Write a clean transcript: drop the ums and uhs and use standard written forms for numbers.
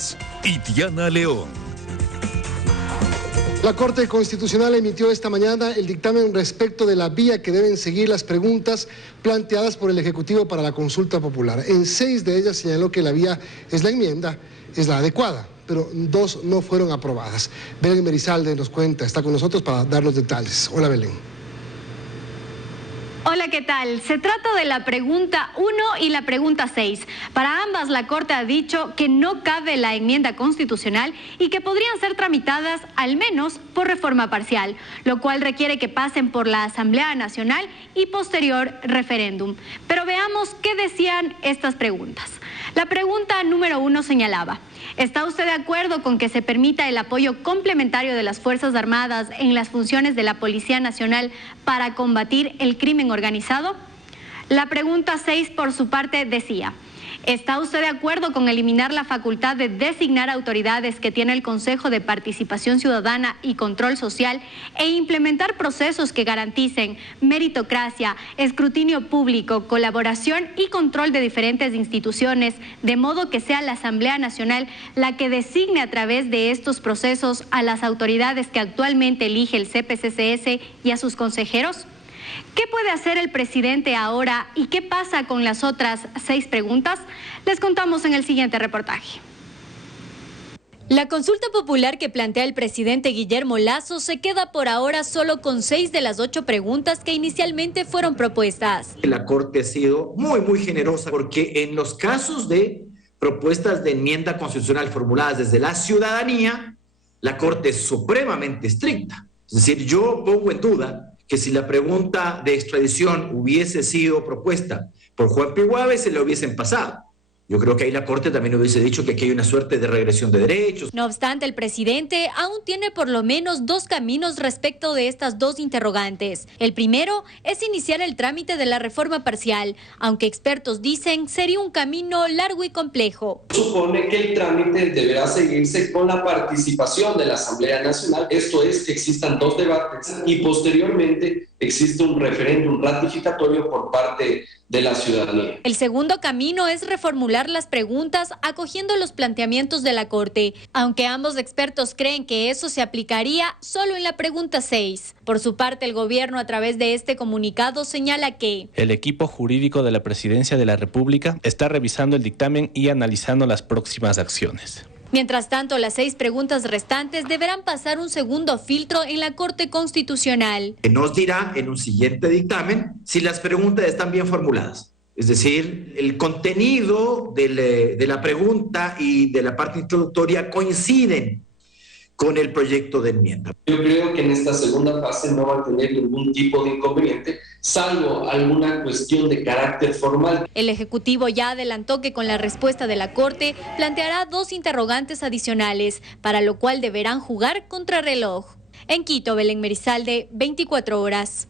López y Diana León. La Corte Constitucional emitió esta mañana el dictamen respecto de la vía que deben seguir las preguntas planteadas por el Ejecutivo para la consulta popular. En 6 de ellas señaló que la vía es la enmienda, es la adecuada, pero 2 no fueron aprobadas. Belén Merizalde nos cuenta, está con nosotros para dar los detalles. Hola, Belén. Hola, ¿qué tal? Se trata de la pregunta 1 y la pregunta 6. Para ambas, la Corte ha dicho que no cabe la enmienda constitucional y que podrían ser tramitadas al menos por reforma parcial, lo cual requiere que pasen por la Asamblea Nacional y posterior referéndum. Pero veamos qué decían estas preguntas. La pregunta número 1 señalaba: ¿está usted de acuerdo con que se permita el apoyo complementario de las Fuerzas Armadas en las funciones de la Policía Nacional para combatir el crimen organizado? La pregunta 6, por su parte, decía: ¿está usted de acuerdo con eliminar la facultad de designar autoridades que tiene el Consejo de Participación Ciudadana y Control Social e implementar procesos que garanticen meritocracia, escrutinio público, colaboración y control de diferentes instituciones, de modo que sea la Asamblea Nacional la que designe a través de estos procesos a las autoridades que actualmente elige el CPCCS y a sus consejeros? ¿Qué puede hacer el presidente ahora y qué pasa con las otras 6 preguntas? Les contamos en el siguiente reportaje. La consulta popular que plantea el presidente Guillermo Lasso se queda por ahora solo con 6 de las 8 preguntas que inicialmente fueron propuestas. La Corte ha sido muy generosa porque en los casos de propuestas de enmienda constitucional formuladas desde la ciudadanía, la Corte es supremamente estricta. Es decir, yo pongo en duda que si la pregunta de extradición hubiese sido propuesta por Juan Piguave, se le hubiesen pasado. Yo creo que ahí la Corte también hubiese dicho que aquí hay una suerte de regresión de derechos. No obstante, el presidente aún tiene por lo menos 2 caminos respecto de estas 2 interrogantes. El primero es iniciar el trámite de la reforma parcial, aunque expertos dicen sería un camino largo y complejo. Supone que el trámite deberá seguirse con la participación de la Asamblea Nacional, esto es, que existan 2 debates y posteriormente existe un referéndum ratificatorio por parte de la ciudadanía. El segundo camino es reformular las preguntas acogiendo los planteamientos de la Corte, aunque ambos expertos creen que eso se aplicaría solo en la pregunta 6. Por su parte, el gobierno a través de este comunicado señala que el equipo jurídico de la Presidencia de la República está revisando el dictamen y analizando las próximas acciones. Mientras tanto, las 6 preguntas restantes deberán pasar un segundo filtro en la Corte Constitucional. Nos dirá en un siguiente dictamen si las preguntas están bien formuladas. Es decir, el contenido de la pregunta y de la parte introductoria coinciden con el proyecto de enmienda. Yo creo que en esta segunda fase no va a tener ningún tipo de inconveniente, salvo alguna cuestión de carácter formal. El Ejecutivo ya adelantó que con la respuesta de la Corte planteará 2 interrogantes adicionales, para lo cual deberán jugar contrarreloj. En Quito, Belén Merizalde, 24 horas.